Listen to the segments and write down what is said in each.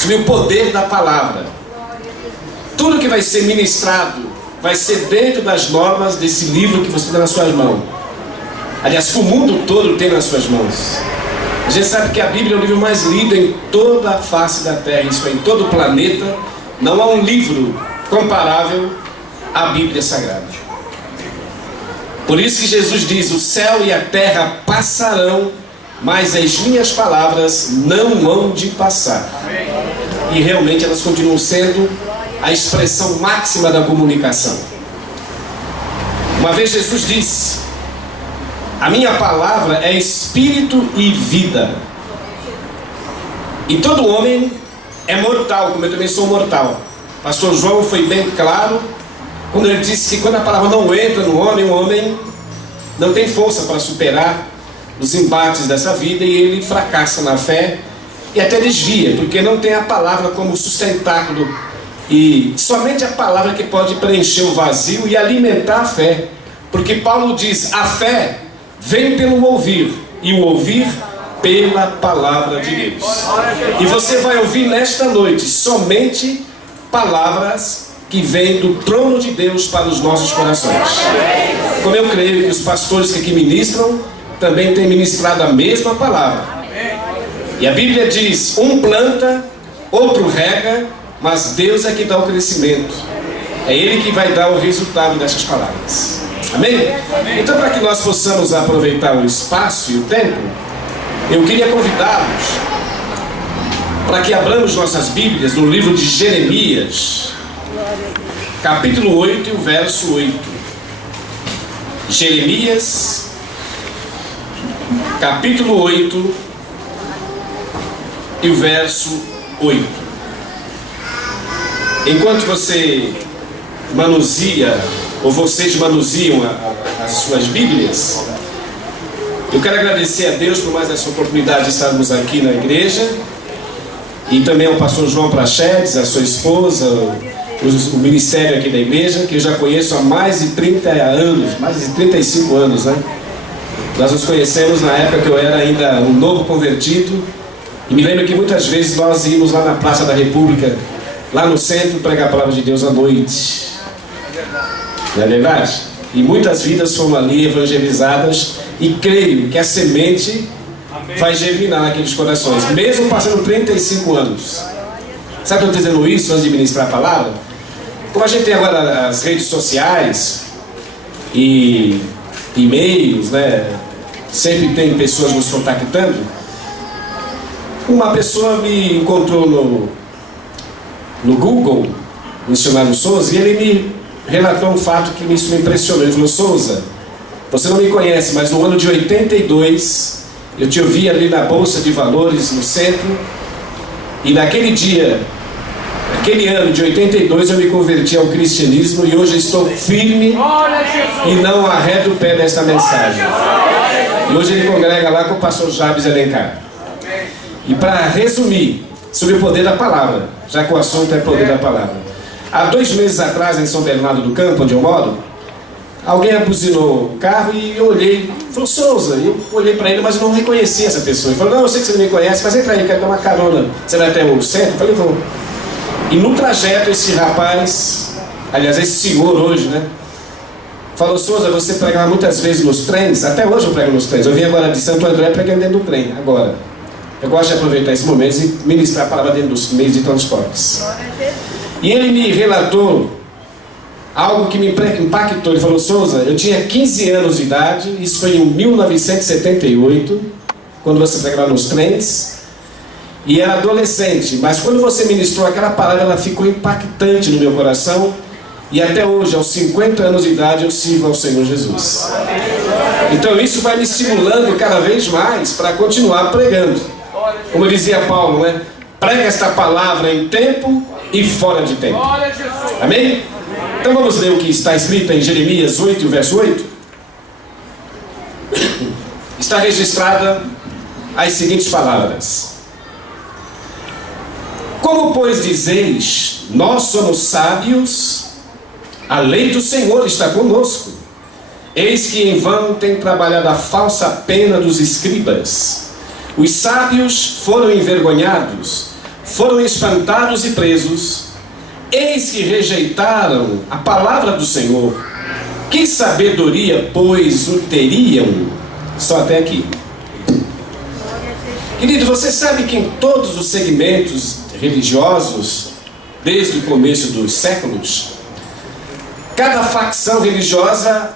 sobre o poder da palavra. Tudo que vai ser ministrado vai ser dentro das normas desse livro que você tem nas suas mãos. Aliás, que o mundo todo tem nas suas mãos. A gente sabe que a Bíblia é o livro mais lido em toda a face da terra, isso é, em todo o planeta. Não há um livro comparável à Bíblia Sagrada. Por isso que Jesus diz: o céu e a terra passarão, mas as minhas palavras não hão de passar. E realmente elas continuam sendo a expressão máxima da comunicação. Uma vez Jesus disse: a minha palavra é espírito e vida. E todo homem é mortal, como eu também sou mortal. Pastor João foi bem claro quando ele disse que quando a palavra não entra no homem, o homem não tem força para superar os embates dessa vida e ele fracassa na fé e até desvia, porque não tem a palavra como sustentáculo, e somente a palavra que pode preencher o vazio e alimentar a fé. Porque Paulo diz: a fé vem pelo ouvir, e o ouvir pela palavra de Deus. E você vai ouvir nesta noite somente palavras que vêm do trono de Deus para os nossos corações. Como eu creio que os pastores que aqui ministram também têm ministrado a mesma palavra. E a Bíblia diz: um planta, outro rega, mas Deus é que dá o crescimento. É Ele que vai dar o resultado dessas palavras. Amém? Então, para que nós possamos aproveitar o espaço e o tempo, eu queria convidá-los para que abramos nossas Bíblias no livro de Jeremias, capítulo 8 e o verso 8. Jeremias, capítulo 8 e o verso 8. Enquanto você manuseia, ou vocês manuseiam as suas Bíblias, eu quero agradecer a Deus por mais essa oportunidade de estarmos aqui na igreja, e também ao pastor João Prachedes, a sua esposa, o ministério aqui da igreja, que eu já conheço há mais de 30 anos, mais de 35 anos, né? Nós nos conhecemos na época que eu era ainda um novo convertido, e me lembro que muitas vezes nós íamos lá na Praça da República, lá no centro, pregar a palavra de Deus à noite. Não é verdade? E muitas vidas foram ali evangelizadas, e creio que a semente vai germinar naqueles corações, mesmo passando 35 anos. Sabe que eu estou dizendo isso antes de ministrar a palavra? Como a gente tem agora as redes sociais e e-mails, né? Sempre tem pessoas nos contactando. Uma pessoa me encontrou no Google, o missionário Souza, e ele me relatou um fato que isso me impressionou. Ele falou: Souza, você não me conhece, mas no ano de 82 eu te ouvi ali na Bolsa de Valores no centro, e naquele dia, aquele ano de 82, eu me converti ao cristianismo, e hoje estou firme e não arredo o pé desta mensagem. E hoje ele congrega lá com o pastor Jabes Alencar. E para resumir sobre o poder da palavra, já que o assunto é poder da palavra, há 2 meses atrás, em São Bernardo do Campo, onde eu moro, alguém abuzinou o carro e eu olhei, falou: Souza. E eu olhei para ele, mas eu não reconheci essa pessoa. Ele falou: não, eu sei que você não me conhece, mas entra aí, quero dar uma carona, você vai até o centro? Eu falei: vou. E no trajeto, esse rapaz, aliás, esse senhor hoje, né, falou: Souza, você pregava muitas vezes nos trens. Até hoje eu prego nos trens. Eu vim agora de Santo André pregando dentro do trem, agora. Eu gosto de aproveitar esse momento e ministrar a palavra dentro dos meios de transportes. E ele me relatou algo que me impactou. Ele falou: Souza, eu tinha 15 anos de idade, isso foi em 1978, quando você pregava nos trens, e era adolescente, mas quando você ministrou aquela palavra, ela ficou impactante no meu coração, e até hoje, aos 50 anos de idade, eu sirvo ao Senhor Jesus. Então isso vai me estimulando cada vez mais para continuar pregando. Como dizia Paulo, né? Prega esta palavra em tempo e fora de tempo. Amém? Então vamos ler o que está escrito em Jeremias 8, verso 8. Está registrada as seguintes palavras: como, pois, dizeis, nós somos sábios, a lei do Senhor está conosco. Eis que em vão tem trabalhado a falsa pena dos escribas. Os sábios foram envergonhados, foram espantados e presos, eis que rejeitaram a palavra do Senhor. Que sabedoria, pois, o teriam? Só até aqui. Querido, você sabe que em todos os segmentos religiosos, desde o começo dos séculos, cada facção religiosa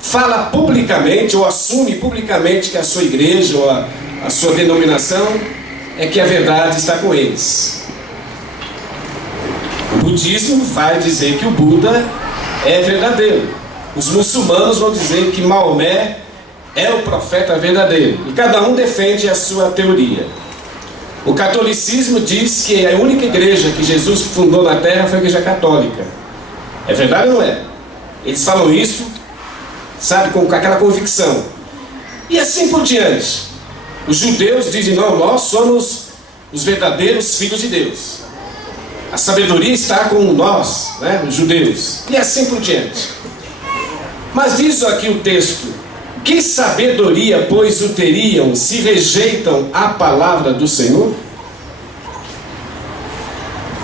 fala publicamente ou assume publicamente que a sua igreja ou a sua denominação é que a verdade está com eles. O budismo vai dizer que o Buda é verdadeiro. Os muçulmanos vão dizer que Maomé é o profeta verdadeiro. E cada um defende a sua teoria. O catolicismo diz que a única igreja que Jesus fundou na terra foi a igreja católica. É verdade ou não é? Eles falam isso, sabe, com aquela convicção. E assim por diante. Os judeus dizem, não, nós somos os verdadeiros filhos de Deus. A sabedoria está com nós, né, os judeus. E assim por diante. Mas diz aqui o texto: que sabedoria, pois, o teriam se rejeitam a palavra do Senhor?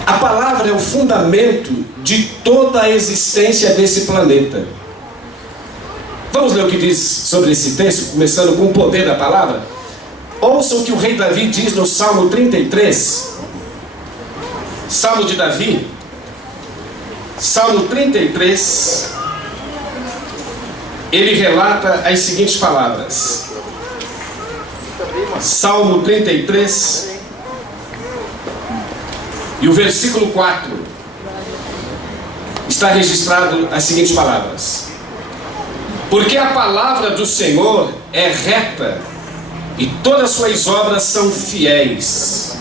A palavra é o fundamento de toda a existência desse planeta. Vamos ler o que diz sobre esse texto, começando com o poder da palavra? Ouça o que o rei Davi diz no Salmo 33. Salmo de Davi, Salmo 33, ele relata as seguintes palavras. Salmo 33, e o versículo 4, está registrado as seguintes palavras: porque a palavra do Senhor é reta, e todas as suas obras são fiéis.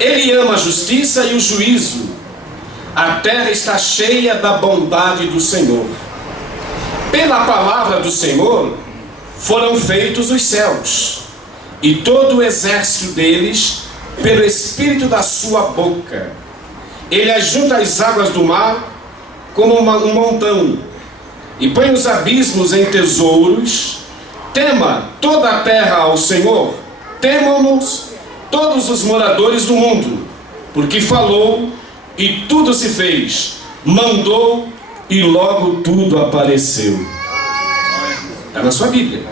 Ele ama a justiça e o juízo. A terra está cheia da bondade do Senhor. Pela palavra do Senhor foram feitos os céus, e todo o exército deles pelo espírito da sua boca. Ele ajunta as águas do mar como um montão, e põe os abismos em tesouros. Tema toda a terra ao Senhor, temam-nos todos os moradores do mundo, porque falou e tudo se fez, mandou e logo tudo apareceu. Está na sua Bíblia.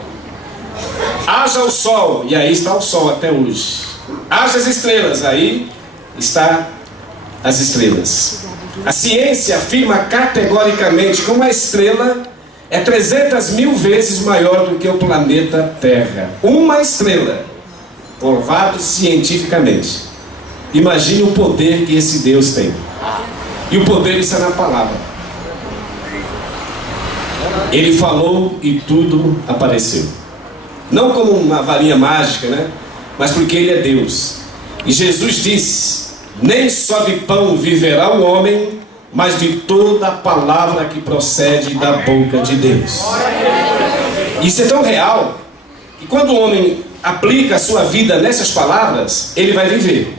Haja o sol, e aí está o sol até hoje. Haja as estrelas, aí está as estrelas. A ciência afirma categoricamente que uma estrela é 300 mil vezes maior do que o planeta Terra. Uma estrela, provado cientificamente. Imagine o poder que esse Deus tem. E o poder está na palavra. Ele falou e tudo apareceu. Não como uma varinha mágica, né? Mas porque Ele é Deus. E Jesus disse: nem só de pão viverá o homem, mas de toda a palavra que procede da boca de Deus. Isso é tão real que quando o homem aplica a sua vida nessas palavras, ele vai viver.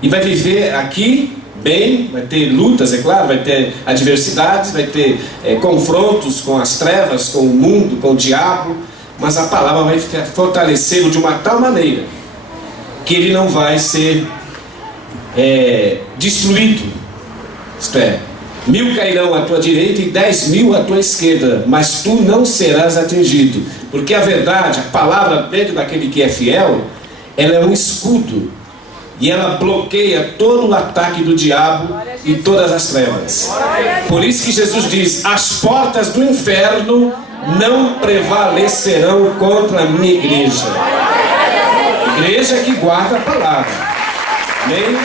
E vai viver aqui bem, vai ter lutas, é claro, vai ter adversidades, vai ter confrontos com as trevas, com o mundo, com o diabo, mas a palavra vai fortalecê-lo de uma tal maneira que ele não vai ser destruído. Isto é, 1000 cairão à tua direita e 10.000 à tua esquerda, mas tu não serás atingido, porque a verdade, a palavra dentro daquele que é fiel, ela é um escudo, e ela bloqueia todo o ataque do diabo e todas as trevas. Por isso que Jesus diz: as portas do inferno não prevalecerão contra a minha igreja. Igreja que guarda a palavra. Amém?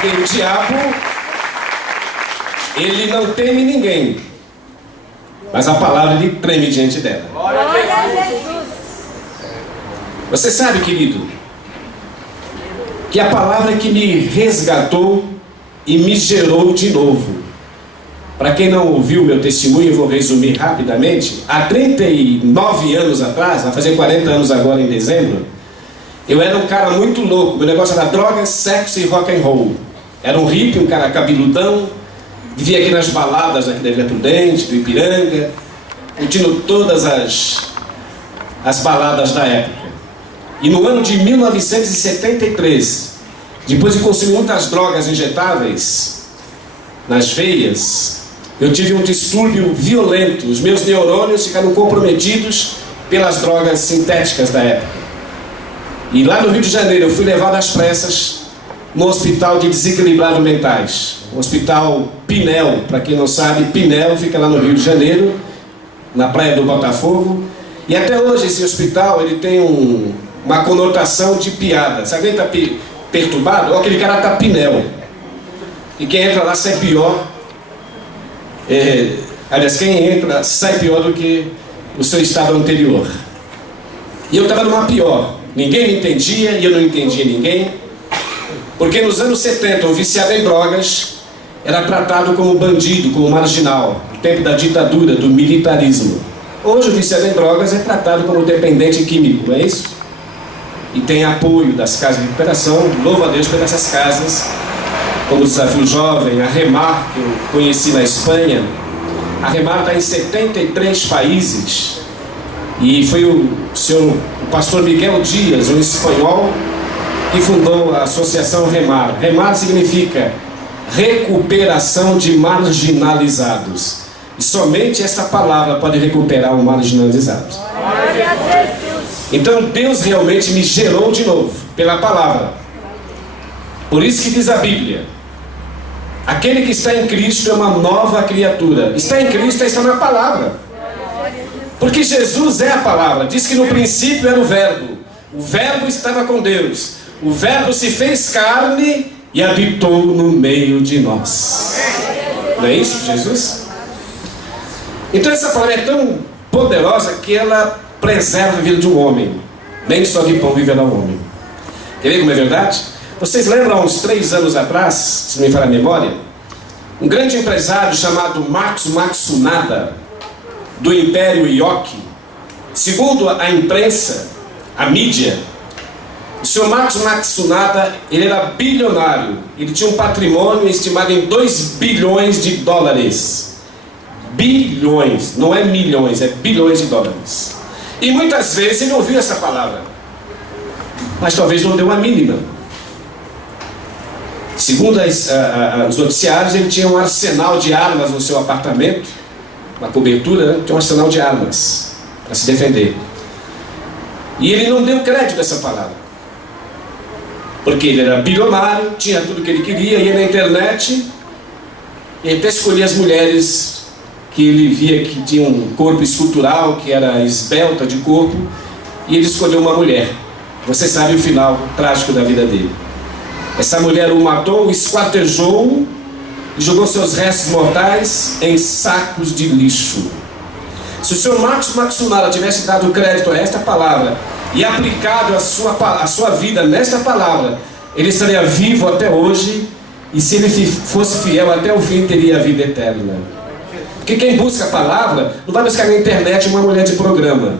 Porque o diabo, ele não teme ninguém, mas a palavra ele treme diante dela. Você sabe, querido, que a palavra que me resgatou e me gerou de novo. Para quem não ouviu meu testemunho, eu vou resumir rapidamente. Há 39 anos atrás, vai fazer 40 anos agora em dezembro, eu era um cara muito louco. Meu negócio era drogas, sexo e rock and roll. Era um hippie, um cara cabeludão, vivia aqui nas baladas aqui da Vila Prudente, do Ipiranga, curtindo todas as baladas da época. E no ano de 1973, depois de consumir muitas drogas injetáveis nas veias, eu tive um distúrbio violento. Os meus neurônios ficaram comprometidos pelas drogas sintéticas da época. E lá no Rio de Janeiro eu fui levado às pressas no hospital de desequilibrados mentais, o hospital Pinel. Para quem não sabe, Pinel fica lá no Rio de Janeiro, na praia do Botafogo. E até hoje esse hospital ele tem uma conotação de piada. Se alguém está perturbado, ou aquele cara está Pinel. E quem entra lá sai pior. Aliás, quem entra sai pior do que o seu estado anterior. E eu estava numa pior. Ninguém me entendia e eu não entendia ninguém. Porque nos anos 70, o viciado em drogas era tratado como bandido, como marginal. No tempo da ditadura, do militarismo. Hoje o viciado em drogas é tratado como dependente químico, é isso? E tem apoio das casas de recuperação. Louvo a Deus por essas casas, como o Desafio Jovem, a Remar, que eu conheci na Espanha. A Remar está em 73 países. E foi o pastor Miguel Dias, um espanhol, que fundou a associação Remar. Remar significa recuperação de marginalizados. E somente essa palavra pode recuperar um marginalizado. Então Deus realmente me gerou de novo pela palavra. Por isso que diz a Bíblia: aquele que está em Cristo é uma nova criatura. Está em Cristo, está na palavra. Porque Jesus é a palavra. Diz que no princípio era o Verbo estava com Deus, o Verbo se fez carne e habitou no meio de nós. Não é isso, Jesus? Então essa palavra é tão poderosa que ela preserva a vida de um homem. Nem só de pão viverá o homem. Quer ver como é verdade? Vocês lembram, há uns 3 anos atrás, se não me falha a memória, um grande empresário chamado Marcos Matsunaga, do Império Yoki. Segundo a imprensa, a mídia, o senhor Marcos Matsunaga, ele era bilionário. Ele tinha um patrimônio estimado em 2 bilhões de dólares. Bilhões, não é milhões, é bilhões de dólares. E muitas vezes ele ouviu essa palavra, mas talvez não deu a mínima. Segundo os noticiários, ele tinha um arsenal de armas no seu apartamento, uma cobertura, tinha um arsenal de armas para se defender. E ele não deu crédito a essa palavra, porque ele era bilionário, tinha tudo que ele queria, ia na internet e até escolhia as mulheres que ele via que tinha um corpo escultural, que era esbelta de corpo, e ele escolheu uma mulher. Você sabe o final trágico da vida dele. Essa mulher o matou, o esquartejou e jogou seus restos mortais em sacos de lixo. Se o senhor Marcos Matsunaga tivesse dado crédito a esta palavra e aplicado a sua vida nesta palavra, ele estaria vivo até hoje, e se ele fosse fiel até o fim, teria a vida eterna. Porque quem busca a palavra não vai buscar na internet uma mulher de programa.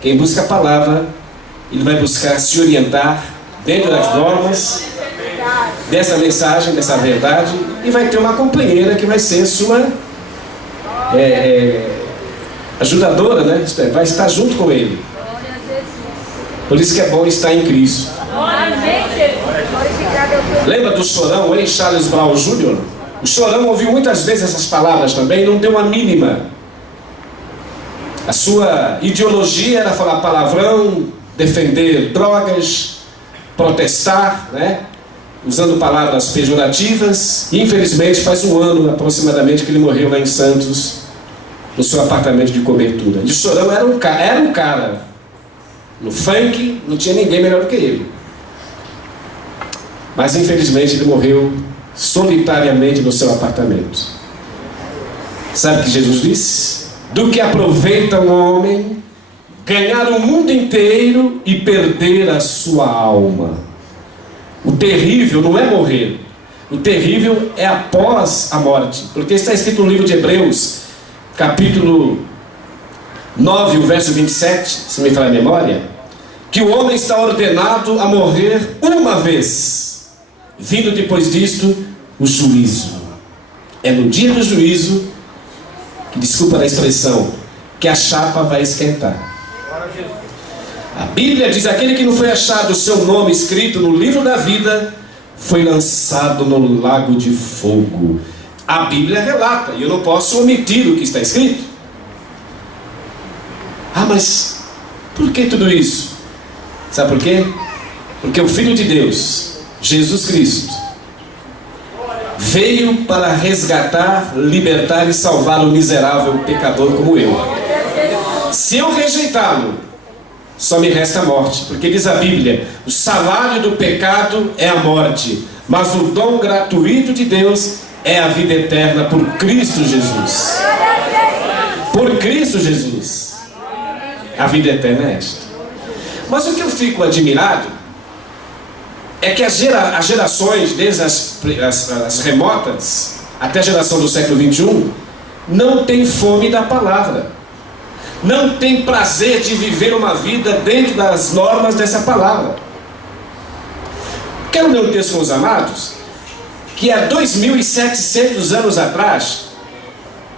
Quem busca a palavra, ele vai buscar se orientar dentro das normas dessa mensagem, dessa verdade, e vai ter uma companheira que vai ser sua ajudadora, né? Vai estar junto com ele. Por isso que é bom estar em Cristo. Lembra do Chorão, hein? Charles Brown Jr.? O Chorão ouviu muitas vezes essas palavras também e não deu a mínima. A sua ideologia era falar palavrão, defender drogas, protestar, né? Usando palavras pejorativas. E infelizmente faz 1 ano aproximadamente que ele morreu lá em Santos, no seu apartamento de cobertura. E o Chorão era um cara. No funk não tinha ninguém melhor do que ele. Mas infelizmente ele morreu solitariamente no seu apartamento. Sabe o que Jesus disse? Do que aproveita um homem ganhar o mundo inteiro e perder a sua alma. O terrível não é morrer. O terrível é após a morte. Porque está escrito no livro de Hebreus, capítulo 9, o verso 27, se me falar a memória, que o homem está ordenado a morrer uma vez, vindo depois disto o juízo. É no dia do juízo que, desculpa a expressão, que a chapa vai esquentar. A Bíblia diz: aquele que não foi achado o seu nome escrito no livro da vida foi lançado no lago de fogo. A Bíblia relata, e eu não posso omitir o que está escrito. Ah, mas por que tudo isso? Sabe por quê? Porque o Filho de Deus, Jesus Cristo, veio para resgatar, libertar e salvar o miserável pecador como eu. Se eu rejeitá-lo, só me resta a morte, porque diz a Bíblia: o salário do pecado é a morte, mas o dom gratuito de Deus é a vida eterna por Cristo Jesus. Por Cristo Jesus, a vida eterna é esta. Mas o que eu fico admirado é que as gerações, desde as remotas até a geração do século XXI, não tem fome da palavra, não tem prazer de viver uma vida dentro das normas dessa palavra. Quero ler um texto com os amados, que há 2.700 anos atrás,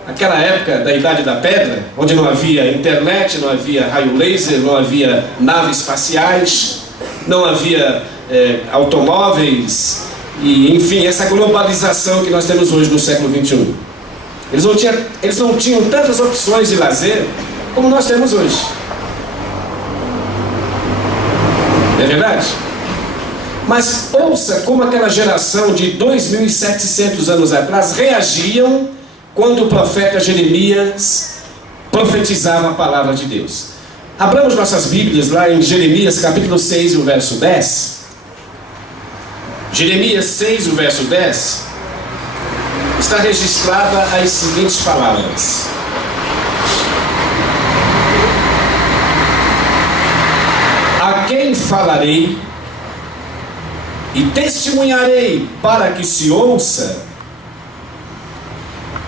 aquela época da Idade da Pedra, onde não havia internet, não havia raio laser, não havia naves espaciais, não havia automóveis, e enfim, essa globalização que nós temos hoje no século XXI. Eles não tinham tantas opções de lazer como nós temos hoje. Não é verdade? Mas ouça como aquela geração de 2.700 anos atrás reagiam quando o profeta Jeremias profetizava a palavra de Deus. Abramos nossas Bíblias lá em Jeremias capítulo 6, o verso 10. Jeremias 6, o verso 10, está registrada as seguintes palavras: a quem falarei e testemunharei para que se ouça,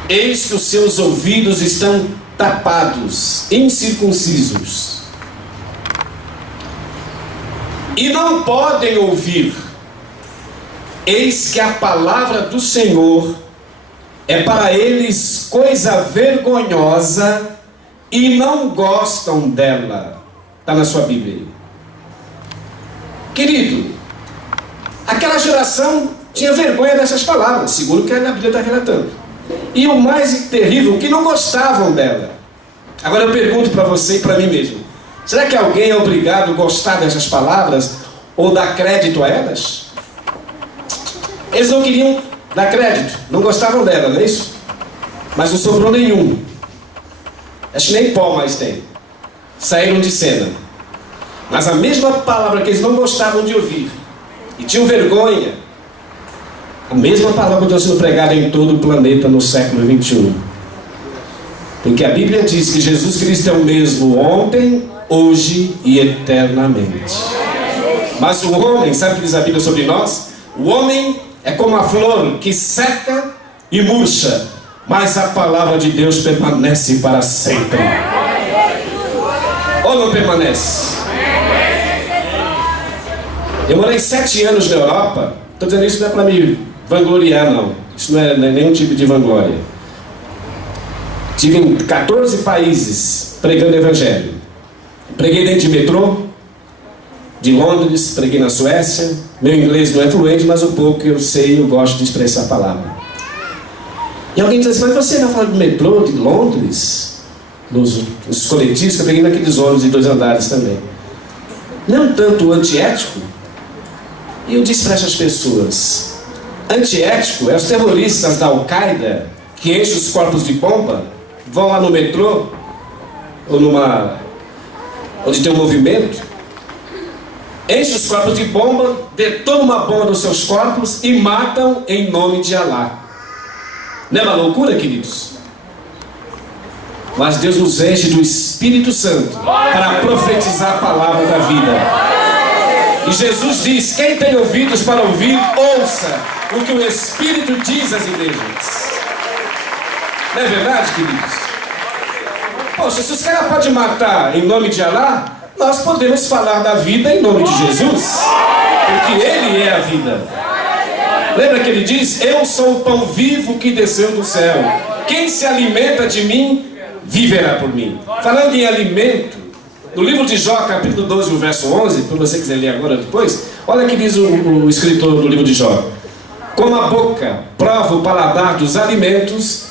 eis que os seus ouvidos estão tapados, incircuncisos, e não podem ouvir. Eis que a palavra do Senhor é para eles coisa vergonhosa e não gostam dela. Está na sua Bíblia aí. Querido, aquela geração tinha vergonha dessas palavras, segundo o que a Bíblia está relatando. E o mais terrível, que não gostavam dela. Agora eu pergunto para você e para mim mesmo: será que alguém é obrigado a gostar dessas palavras ou dar crédito a elas? Eles não queriam dar crédito, não gostavam dela, não é isso? Mas não sobrou nenhum. Acho que nem pó mais tem. Saíram de cena. Mas a mesma palavra que eles não gostavam de ouvir e tinham vergonha, a mesma palavra está sendo pregada em todo o planeta no século XXI. Porque a Bíblia diz que Jesus Cristo é o mesmo ontem, hoje e eternamente. Mas o homem, sabe o que diz a Bíblia sobre nós? O homem é como a flor que seca e murcha, mas a palavra de Deus permanece para sempre. Ou não permanece? Eu morei 7 anos na Europa. Estou dizendo isso não é para me vangloriar, não. Isso não é nenhum tipo de vanglória. Estive em 14 países pregando o evangelho. Preguei dentro de metrô de Londres, preguei na Suécia. Meu inglês não é fluente, mas o pouco que eu sei, eu gosto de expressar a palavra. E alguém diz assim: mas você vai falar do metrô de Londres? Nos coletivos, que eu peguei naqueles ônibus de 2 andares também. Não tanto antiético. E eu disse para essas pessoas: antiético é os terroristas da Al-Qaeda que enchem os corpos de bomba, vão lá no metrô ou onde tem um movimento, enchem os corpos de bomba, detonam uma bomba nos seus corpos e matam em nome de Alá. Não é uma loucura, queridos? Mas Deus nos enche do Espírito Santo para profetizar a palavra da vida. E Jesus diz: quem tem ouvidos para ouvir, ouça o que o Espírito diz às igrejas. Não é verdade, queridos? Poxa, se os caras podem matar em nome de Alá, nós podemos falar da vida em nome de Jesus, porque Ele é a vida. Lembra que Ele diz: eu sou o pão vivo que desceu do céu, quem se alimenta de mim viverá por mim. Falando em alimento, No livro de Jó, capítulo 12, o verso 11, se você quiser ler agora ou depois, olha o que diz o escritor do livro de Jó. Como a boca prova o paladar dos alimentos,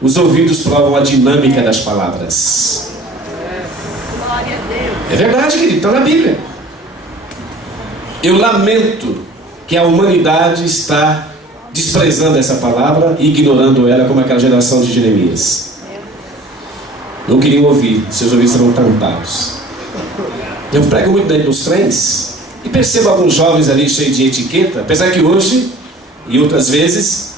os ouvidos provam a dinâmica das palavras. É verdade, querido, está na Bíblia. Eu lamento que a humanidade está desprezando essa palavra e ignorando ela, como aquela geração de Jeremias. Não queriam ouvir, seus ouvidos estavam tampados. Eu prego muito dentro dos trens e percebo alguns jovens ali cheios de etiqueta, apesar que hoje, e outras vezes,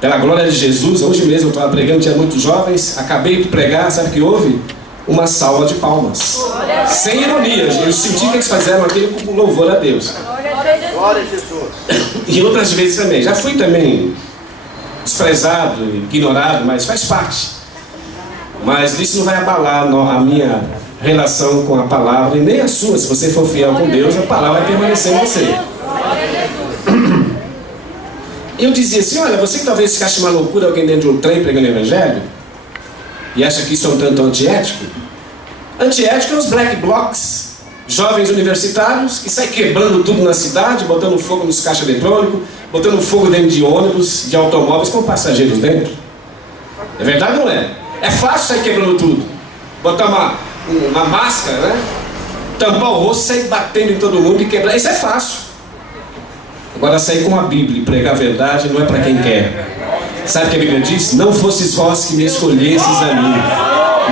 pela glória de Jesus, hoje mesmo eu estava pregando, tinha muitos jovens, acabei de pregar, sabe o que houve? Uma salva de palmas. Sem ironia, eu senti que eles fizeram aquilo com louvor a Deus. Glória a Jesus. E outras vezes também. Já fui também desprezado, ignorado, mas faz parte. Mas isso não vai abalar a minha relação com a palavra e nem a sua. Se você for fiel com Deus, a palavra vai permanecer em você. Eu dizia assim, olha, você que talvez ache uma loucura alguém dentro de um trem pregando o evangelho e acha que isso é um tanto antiético. Antiético é os black blocs, jovens universitários que saem quebrando tudo na cidade, botando fogo nos caixas eletrônicos, botando fogo dentro de ônibus, de automóveis com passageiros dentro. É verdade ou não é? É fácil sair quebrando tudo. Botar uma máscara, né? Tampar o rosto, sair batendo em todo mundo e quebrar. Isso é fácil. Agora sair com a Bíblia e pregar a verdade não é para quem quer. Sabe o que a Bíblia diz? Não fosses vós que me escolhesses a mim,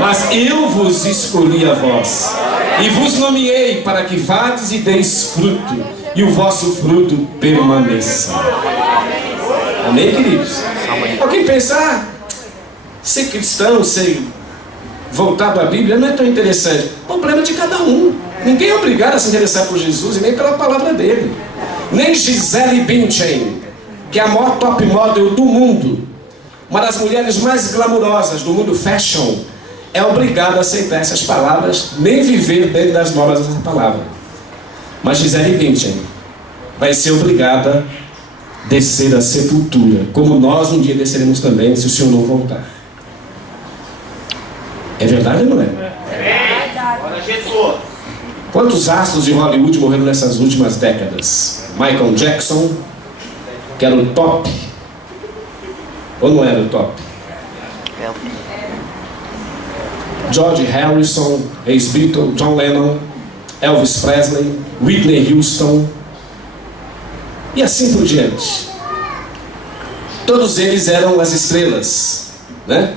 mas eu vos escolhi a vós e vos nomeei para que vades e deis fruto e o vosso fruto permaneça. Amém, queridos? Alguém pensar, ser cristão, ser voltado à Bíblia não é tão interessante. Problema de cada um. Ninguém é obrigado a se interessar por Jesus e nem pela palavra dele. Nem Gisele Bündchen, que é a maior top model do mundo, uma das mulheres mais glamurosas do mundo fashion, é obrigada a aceitar essas palavras, nem viver dentro das normas dessa palavra. Mas Gisele Bündchen vai ser obrigada a descer à sepultura, como nós um dia desceremos também, se o Senhor não voltar. É verdade ou não é? Glória a Jesus. Quantos astros de Hollywood morreram nessas últimas décadas? Michael Jackson, que era o top, ou não era o top? George Harrison, ex-Beatle, John Lennon, Elvis Presley, Whitney Houston, e assim por diante. Todos eles eram as estrelas, né?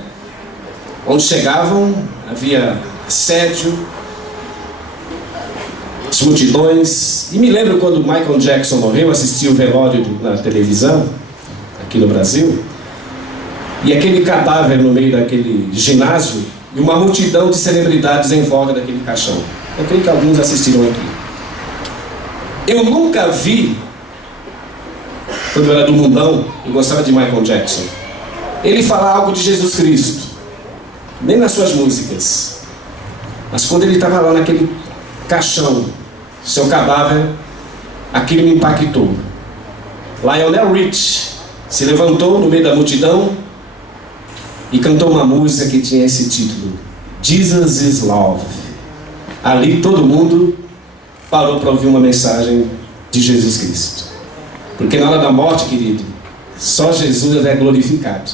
Onde chegavam, havia assédio, as multidões. E me lembro quando Michael Jackson morreu, assisti o velório na televisão, aqui no Brasil, e aquele cadáver no meio daquele ginásio, e uma multidão de celebridades em volta daquele caixão. Eu creio que alguns assistiram aqui. Eu nunca vi, quando eu era do mundão, eu gostava de Michael Jackson, ele falar algo de Jesus Cristo, nem nas suas músicas, mas quando ele estava lá naquele caixão, seu cadáver, aquilo me impactou. Lionel Rich se levantou no meio da multidão e cantou uma música que tinha esse título, Jesus is Love. Ali todo mundo parou para ouvir uma mensagem de Jesus Cristo, porque na hora da morte, querido, só Jesus é glorificado,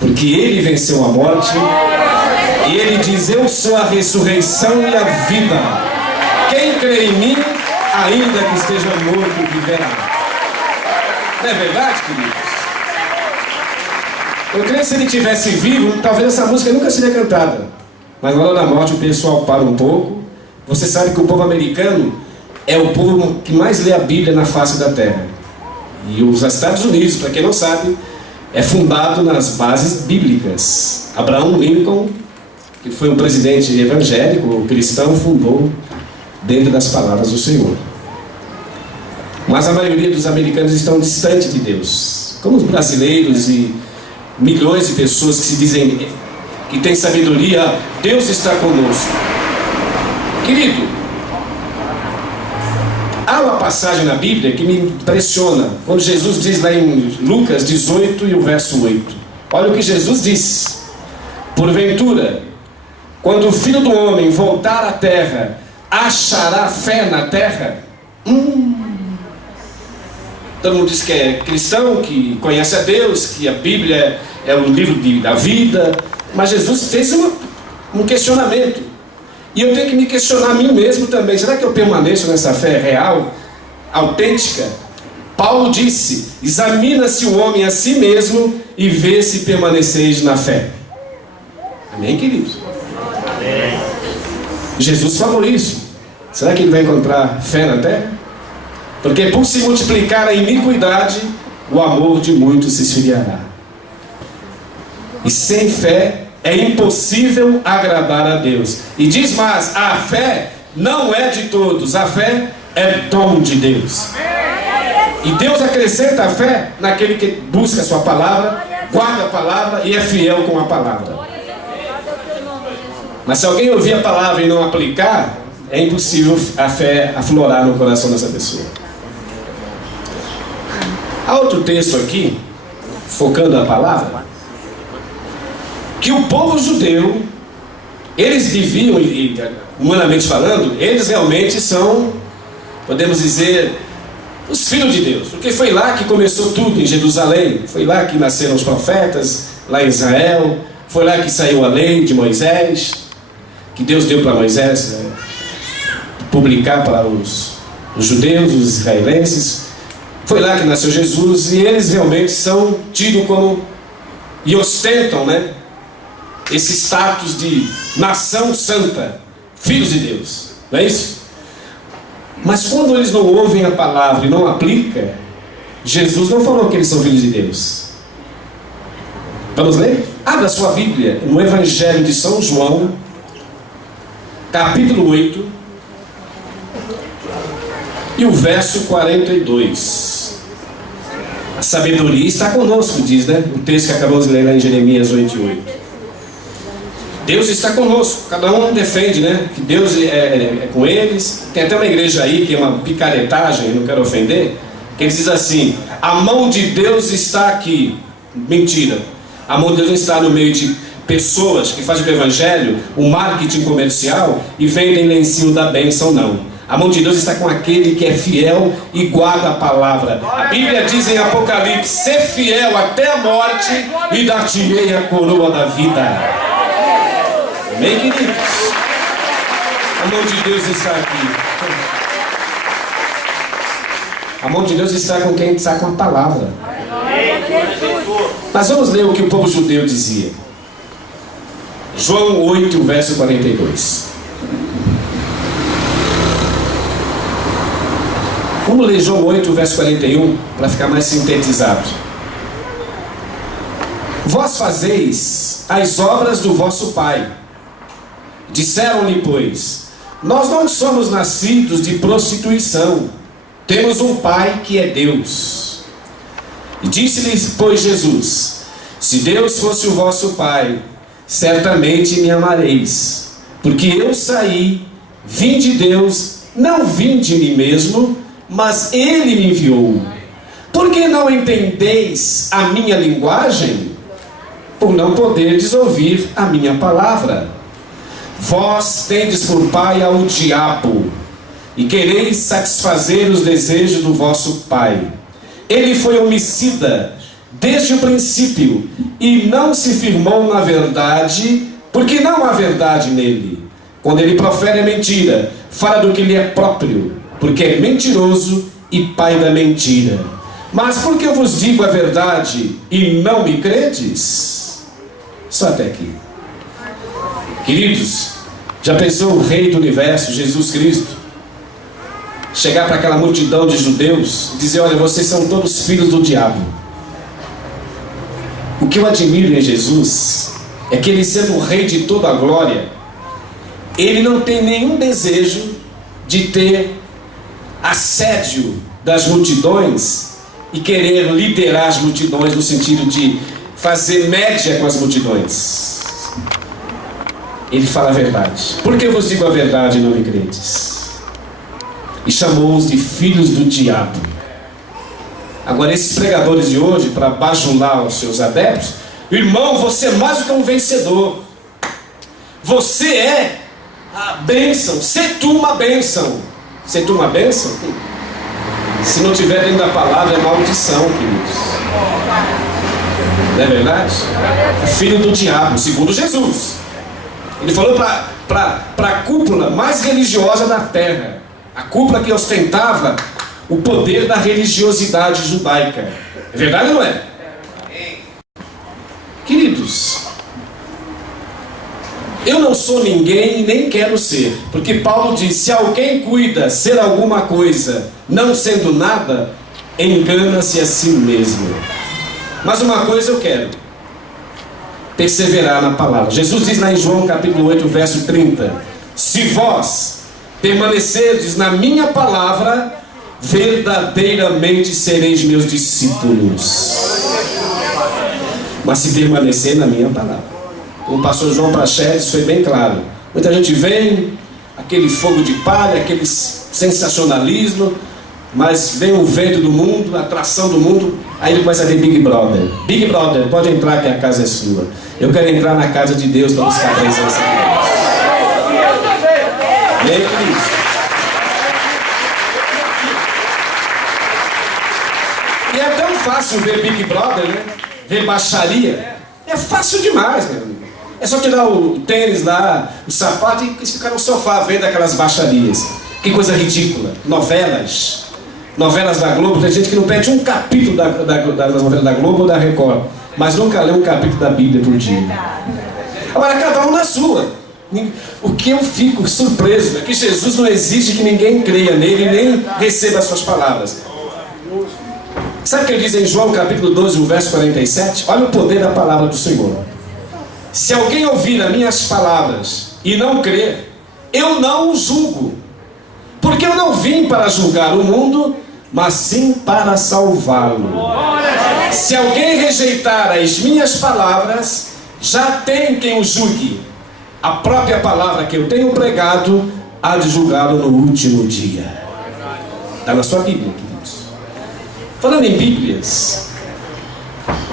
porque ele venceu a morte e ele diz, eu sou a ressurreição e a vida, quem crê em mim, ainda que esteja morto, viverá. Não é verdade, queridos? Eu creio que se ele estivesse vivo, talvez essa música nunca seria cantada. Mas na hora da morte o pessoal para um pouco. Você sabe que o povo americano é o povo que mais lê a Bíblia na face da terra. E os Estados Unidos, para quem não sabe, é fundado nas bases bíblicas. Abraham Lincoln, que foi um presidente evangélico, cristão, fundou dentro das palavras do Senhor. Mas a maioria dos americanos estão distante de Deus, como os brasileiros e milhões de pessoas que se dizem que têm sabedoria. Deus está conosco. Querido, há uma passagem na Bíblia que me impressiona, quando Jesus diz lá em Lucas 18 e o verso 8. Olha o que Jesus diz: porventura, quando o Filho do Homem voltar à terra, achará fé na terra? Todo mundo diz que é cristão, que conhece a Deus, que a Bíblia é o livro da vida, mas Jesus fez um questionamento, e eu tenho que me questionar a mim mesmo também. Será que eu permaneço nessa fé real, autêntica? Paulo disse: examina-se o homem a si mesmo e vê se permaneceis na fé. Amém, queridos? Amém. Jesus falou isso. Será que ele vai encontrar fé na terra? Porque por se multiplicar a iniquidade, o amor de muitos se esfriará. E sem fé é impossível agradar a Deus. E diz mais: a fé não é de todos, a fé é dom de Deus. E Deus acrescenta a fé naquele que busca a sua palavra, guarda a palavra e é fiel com a palavra. Mas se alguém ouvir a palavra e não aplicar, é impossível a fé aflorar no coração dessa pessoa. Há outro texto aqui, focando a palavra, que o povo judeu, eles viviam, humanamente falando, eles realmente são, podemos dizer, os filhos de Deus, porque foi lá que começou tudo em Jerusalém, foi lá que nasceram os profetas, lá em Israel, foi lá que saiu a lei de Moisés, que Deus deu para Moisés publicar para os judeus, os israelenses. Foi lá que nasceu Jesus, e eles realmente são tidos como, e ostentam, esse status de nação santa, filhos de Deus, não é isso? Mas quando eles não ouvem a palavra e não aplicam, Jesus não falou que eles são filhos de Deus. Vamos ler? Abra sua Bíblia no Evangelho de São João, capítulo 8, e o verso 42. A sabedoria está conosco, diz, o texto que acabamos de ler lá em Jeremias 8:8. Deus está conosco, cada um defende, que Deus é com eles. Tem até uma igreja aí que é uma picaretagem, não quero ofender, que eles dizem assim: a mão de Deus está aqui. Mentira, a mão de Deus não está no meio de pessoas que fazem o evangelho, o marketing comercial e vendem lencinho da bênção, não. A mão de Deus está com aquele que é fiel e guarda a palavra. A Bíblia diz em Apocalipse: ser fiel até a morte e dar-te-ei a coroa da vida. Amém, queridos? A mão de Deus está aqui. A mão de Deus está com quem está com a palavra. Mas vamos ler o que o povo judeu dizia. João 8, verso 42. Vamos ler João 8, verso 41, para ficar mais sintetizado. Vós fazeis as obras do vosso pai. Disseram-lhe, pois: nós não somos nascidos de prostituição, temos um pai que é Deus. E disse-lhes, pois, Jesus: se Deus fosse o vosso pai, certamente me amareis, porque eu saí, vim de Deus, não vim de mim mesmo, mas Ele me enviou. Por que não entendeis a minha linguagem? Por não poderdes ouvir a minha palavra. Vós tendes por pai ao diabo, e quereis satisfazer os desejos do vosso pai. Ele foi homicida desde o princípio, e não se firmou na verdade, porque não há verdade nele. Quando ele profere a mentira, fala do que lhe é próprio, porque é mentiroso e pai da mentira. Mas por que eu vos digo a verdade e não me credes? Só até aqui. Queridos, já pensou o Rei do Universo, Jesus Cristo, chegar para aquela multidão de judeus e dizer: olha, vocês são todos filhos do diabo? O que eu admiro em Jesus é que ele, sendo o Rei de toda a glória, ele não tem nenhum desejo de ter assédio das multidões e querer liderar as multidões no sentido de fazer média com as multidões. Ele fala a verdade. Por que eu vos digo a verdade e não me credes? E chamou-os de filhos do diabo. Agora, esses pregadores de hoje, para bajular os seus adeptos: irmão, você é mais do que um vencedor. Você é a bênção. Se tu uma bênção. Se tu uma bênção? Se não tiver dentro da palavra, é maldição, queridos. Não é verdade? É filho do diabo, segundo Jesus. Ele falou para a cúpula mais religiosa da terra. A cúpula que ostentava o poder da religiosidade judaica. É verdade ou não é? Queridos, eu não sou ninguém e nem quero ser. Porque Paulo diz, se alguém cuida ser alguma coisa, não sendo nada, engana-se a si mesmo. Mas uma coisa eu quero: perseverar na palavra. Jesus diz lá em João capítulo 8, verso 30: se vós permanecerdes na minha palavra, verdadeiramente sereis meus discípulos. Mas se permanecer na minha palavra. O pastor João Prachedes foi bem claro. Muita gente vem, aquele fogo de palha, aquele sensacionalismo, mas vem o vento do mundo, a atração do mundo, aí ele começa a ver Big Brother. Big Brother, pode entrar que a casa é sua. Eu quero entrar na casa de Deus para buscar a presença de Deus. Amém, queridos? E é tão fácil ver Big Brother, né? Ver baixaria. É fácil demais, meu amigo. É só tirar o tênis lá, o sapato e ficar no sofá vendo aquelas baixarias. Que coisa ridícula. Novelas da Globo. Tem gente que não perde um capítulo das novelas da Globo ou da Record, mas nunca lê um capítulo da Bíblia por dia. Agora cada um na sua. O que eu fico surpreso é que Jesus não exige que ninguém creia nele nem receba as suas palavras. Sabe o que ele diz em João capítulo 12, o verso 47? Olha o poder da palavra do Senhor. Se alguém ouvir as minhas palavras e não crer, eu não o julgo. Porque eu não vim para julgar o mundo, mas sim para salvá-lo. Se alguém rejeitar as minhas palavras, já tem quem o julgue. A própria palavra que eu tenho pregado há de julgá-lo no último dia. Está na sua Bíblia, queridos. Falando em Bíblias,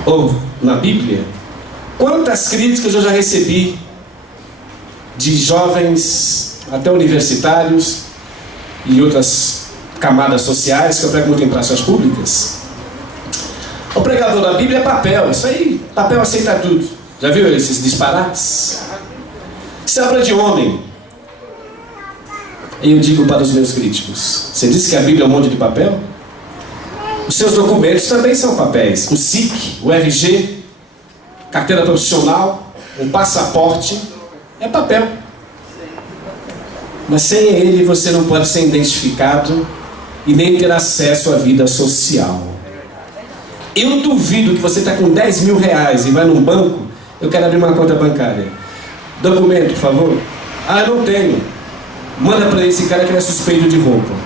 ou na Bíblia, quantas críticas eu já recebi de jovens, até universitários e outras camadas sociais, que eu prego muito em praças públicas. O pregador da Bíblia é papel, isso aí, papel aceita tudo. Já viu esses disparates? Isso é obra de homem. E eu digo para os meus críticos: você disse que a Bíblia é um monte de papel? Os seus documentos também são papéis. O SIC, o RG, carteira profissional, um passaporte, é papel. Mas sem ele você não pode ser identificado e nem ter acesso à vida social. Eu duvido que você está com 10 mil reais e vai num banco: eu quero abrir uma conta bancária. Documento, por favor. Ah, eu não tenho. Manda para esse cara que ele é suspeito de roubo.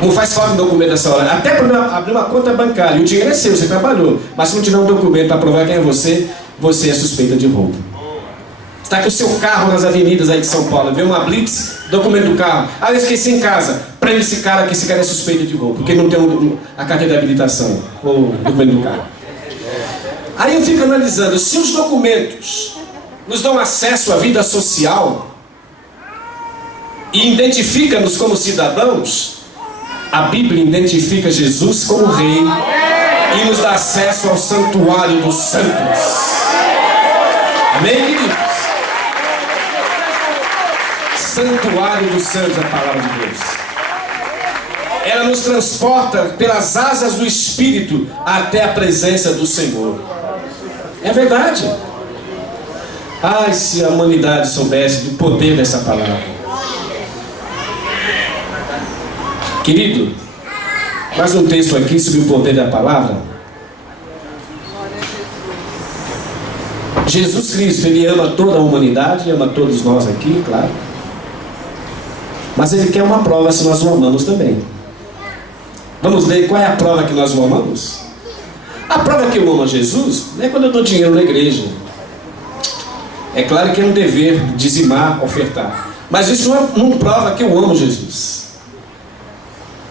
Não faz falta um documento nessa hora. Até para abrir uma conta bancária. O dinheiro é seu, você trabalhou. Mas se não tiver um documento para provar quem é você, você é suspeita de roubo. Está com o seu carro nas avenidas aí de São Paulo, vê uma blitz, documento do carro. Ah, eu esqueci em casa. Prende esse cara, que esse cara é suspeito de roubo, porque não tem a carteira de habilitação ou o documento do carro. Aí eu fico analisando, se os documentos nos dão acesso à vida social e identifica-nos como cidadãos, a Bíblia identifica Jesus como Rei e nos dá acesso ao santuário dos santos. Amém, queridos? Santuário dos santos, a palavra de Deus. Ela nos transporta pelas asas do Espírito até a presença do Senhor. É verdade. Ai, se a humanidade soubesse do poder dessa palavra. Querido, mais um texto aqui sobre o poder da palavra. Jesus Cristo, Ele ama toda a humanidade, ama todos nós aqui, claro. Mas Ele quer uma prova se nós o amamos também. Vamos ver qual é a prova que nós o amamos? A prova que eu amo a Jesus não é quando eu dou dinheiro na igreja. É claro que é um dever dizimar, ofertar. Mas isso não prova que eu amo Jesus.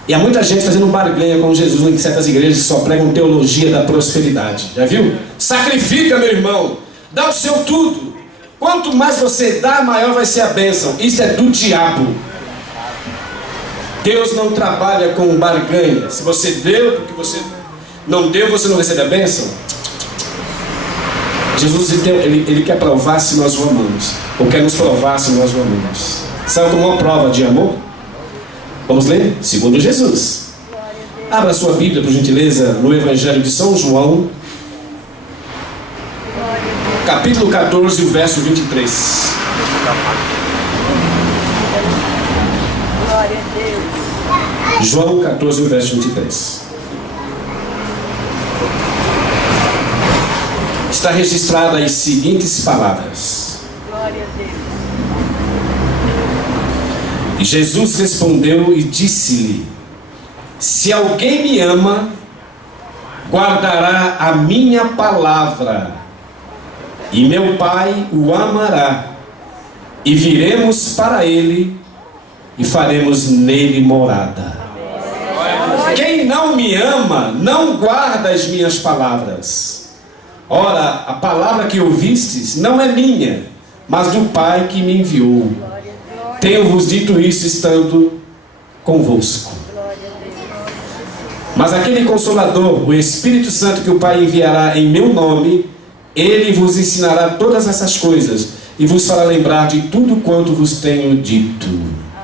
E há muita gente fazendo barganha com Jesus em certas igrejas que só pregam teologia da prosperidade. Já viu? Sacrifica, meu irmão. Dá o seu tudo. Quanto mais você dá, maior vai ser a bênção. Isso é do diabo. Deus não trabalha com barganha. Se você deu, porque você não deu, você não recebe a bênção. Jesus ele quer provar se nós o amamos, ou quer nos provar se nós o amamos. Sabe como uma prova de amor? Vamos ler? Segundo Jesus. Abra sua Bíblia, por gentileza, no Evangelho de São João, capítulo 14, o verso 23. Glória a Deus. João 14, o verso 23. Está registrada as seguintes palavras. Glória a Deus. E Jesus respondeu e disse-lhe: se alguém me ama, guardará a minha palavra, e meu Pai o amará, e viremos para ele e faremos nele morada. Quem não me ama, não guarda as minhas palavras. Ora, a palavra que ouvistes não é minha, mas do Pai que me enviou. Tenho-vos dito isso estando convosco. Mas aquele Consolador, o Espírito Santo que o Pai enviará em meu nome, ele vos ensinará todas essas coisas e vos fará lembrar de tudo quanto vos tenho dito.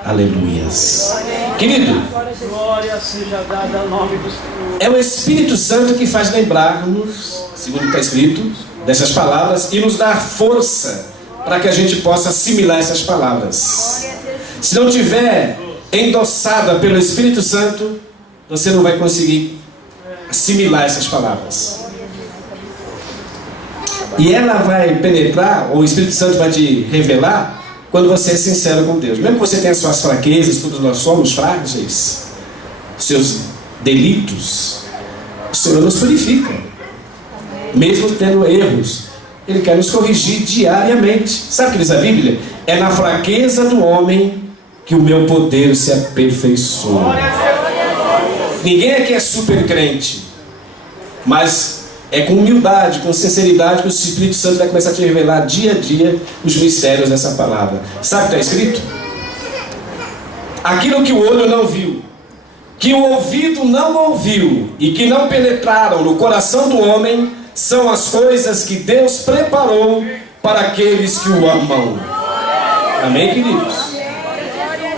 Aleluias. Querido, glória seja dada ao nome do Senhor. É o Espírito Santo que faz lembrar-nos, segundo está escrito, dessas palavras e nos dá força para que a gente possa assimilar essas palavras. Se não tiver endossada pelo Espírito Santo, você não vai conseguir assimilar essas palavras. E ela vai penetrar, ou o Espírito Santo vai te revelar, quando você é sincero com Deus. Mesmo que você tenha suas fraquezas, todos nós somos frágeis, seus delitos, o Senhor nos purifica. Mesmo tendo erros, Ele quer nos corrigir diariamente. Sabe o que diz a Bíblia? É na fraqueza do homem que o meu poder se aperfeiçoa. Ninguém aqui é super crente, mas é com humildade, com sinceridade que o Espírito Santo vai começar a te revelar dia a dia os mistérios dessa palavra. Sabe o que está escrito? Aquilo que o olho não viu, que o ouvido não ouviu e que não penetraram no coração do homem, são as coisas que Deus preparou para aqueles que o amam. Amém, queridos?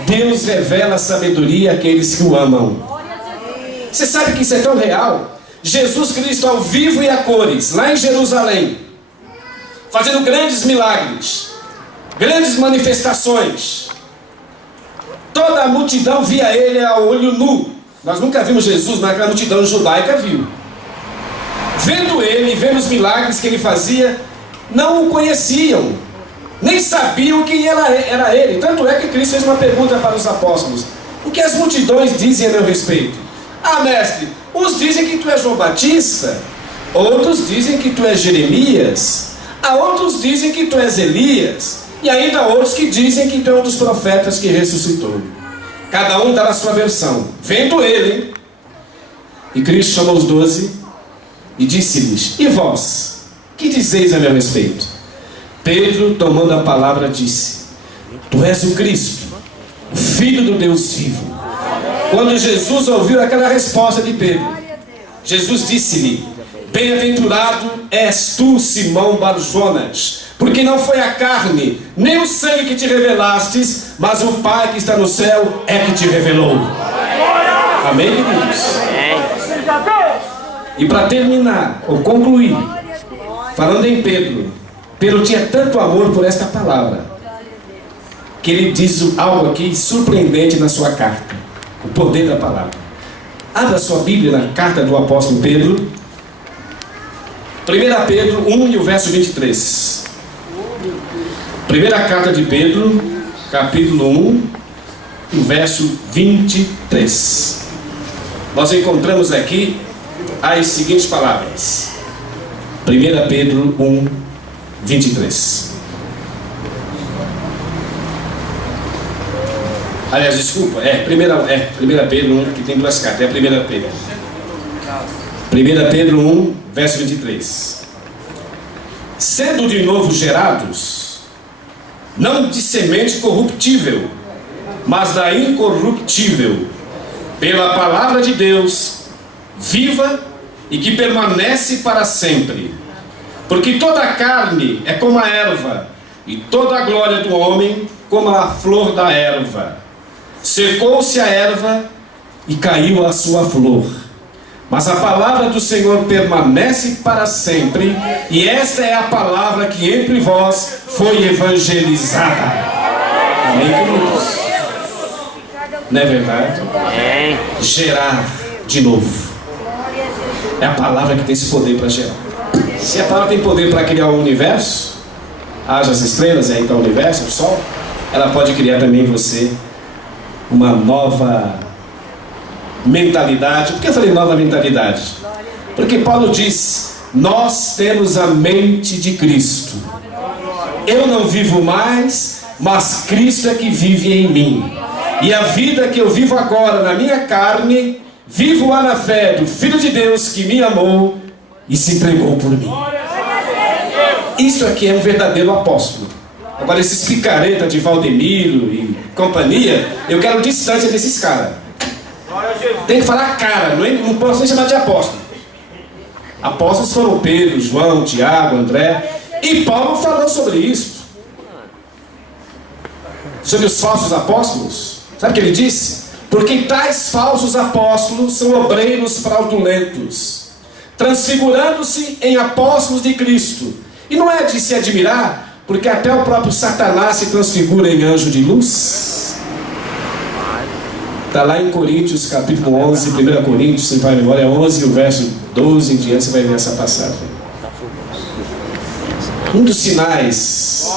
Deus revela a sabedoria àqueles que o amam. Você sabe que isso é tão real? Jesus Cristo ao vivo e a cores, lá em Jerusalém, fazendo grandes milagres, grandes manifestações. Toda a multidão via ele a olho nu. Nós nunca vimos Jesus, mas aquela multidão judaica viu. Vendo ele, vendo os milagres que ele fazia, não o conheciam, nem sabiam quem era ele. Tanto é que Cristo fez uma pergunta para os apóstolos: o que as multidões dizem a meu respeito? Ah, mestre, uns dizem que tu és João Batista, outros dizem que tu és Jeremias, há outros dizem que tu és Elias, e ainda outros que dizem que tu é um dos profetas que ressuscitou. Cada um dá a sua versão. Vendo ele, e Cristo chamou os 12 e disse-lhes: e vós, que dizeis a meu respeito? Pedro, tomando a palavra, disse: tu és o Cristo, o Filho do Deus vivo. Quando Jesus ouviu aquela resposta de Pedro, Jesus disse-lhe: bem-aventurado és tu, Simão Bar-Jonas, porque não foi a carne nem o sangue que te revelastes, mas o Pai que está no céu é que te revelou. Amém, queridos? E para terminar, ou concluir, falando em Pedro, Pedro tinha tanto amor por esta palavra, que ele diz algo aqui surpreendente na sua carta. O poder da palavra. Abra sua Bíblia na carta do apóstolo Pedro, 1 Pedro 1 e o verso 23. Primeira carta de Pedro, capítulo 1, o verso 23. Nós encontramos aqui as seguintes palavras. 1 Pedro 1, 23. Aliás, desculpa, 1 Pedro 1, que tem duas cartas, é a 1 Pedro. 1 Pedro 1, verso 23. Sendo de novo gerados, não de semente corruptível, mas da incorruptível, pela palavra de Deus, viva e que permanece para sempre. Porque toda a carne é como a erva, e toda a glória do homem como a flor da erva. Secou-se a erva e caiu a sua flor, mas a palavra do Senhor permanece para sempre, e esta é a palavra que entre vós foi evangelizada. Amém, queridos? Não é verdade? Gerar de novo. É a palavra que tem esse poder para gerar. Se a palavra tem poder para criar o universo, haja as estrelas, aí está o universo, o sol, ela pode criar também em você uma nova mentalidade. Por que eu falei nova mentalidade? Porque Paulo diz: nós temos a mente de Cristo. Eu não vivo mais, mas Cristo é que vive em mim. E a vida que eu vivo agora na minha carne, vivo-a na fé do Filho de Deus que me amou e se entregou por mim. Isso aqui é um verdadeiro apóstolo. Agora esses picareta de Valdemiro e companhia, eu quero distância desses caras. Tem que falar cara, não posso nem chamar de apóstolo. Apóstolos foram Pedro, João, Tiago, André, e Paulo falou sobre isso, sobre os falsos apóstolos. Sabe o que ele disse? Porque tais falsos apóstolos são obreiros fraudulentos, transfigurando-se em apóstolos de Cristo. E não é de se admirar, porque até o próprio Satanás se transfigura em anjo de luz. Está lá em Coríntios, capítulo 11, 1 Coríntios, você vai memória, 11, o verso 12 em diante, você vai ver essa passagem. Um dos sinais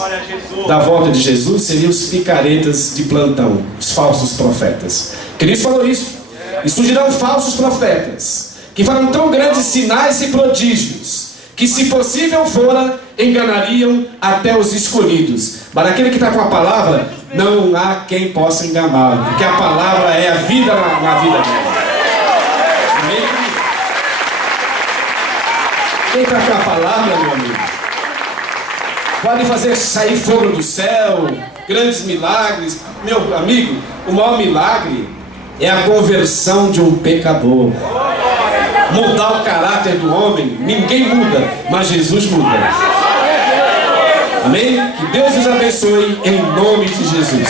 da volta de Jesus seriam os picaretas de plantão, os falsos profetas. Cristo falou isso. E surgirão falsos profetas, que farão tão grandes sinais e prodígios, que se possível fora, enganariam até os escolhidos. Mas aquele que está com a palavra, não há quem possa enganá-lo, porque a palavra é a vida na vida dele. Amém? Quem está com a palavra, meu amigo, pode fazer sair fogo do céu, grandes milagres. Meu amigo, o maior milagre é a conversão de um pecador. Mudar o caráter do homem, ninguém muda, mas Jesus muda. Amém? Que Deus nos abençoe em nome de Jesus.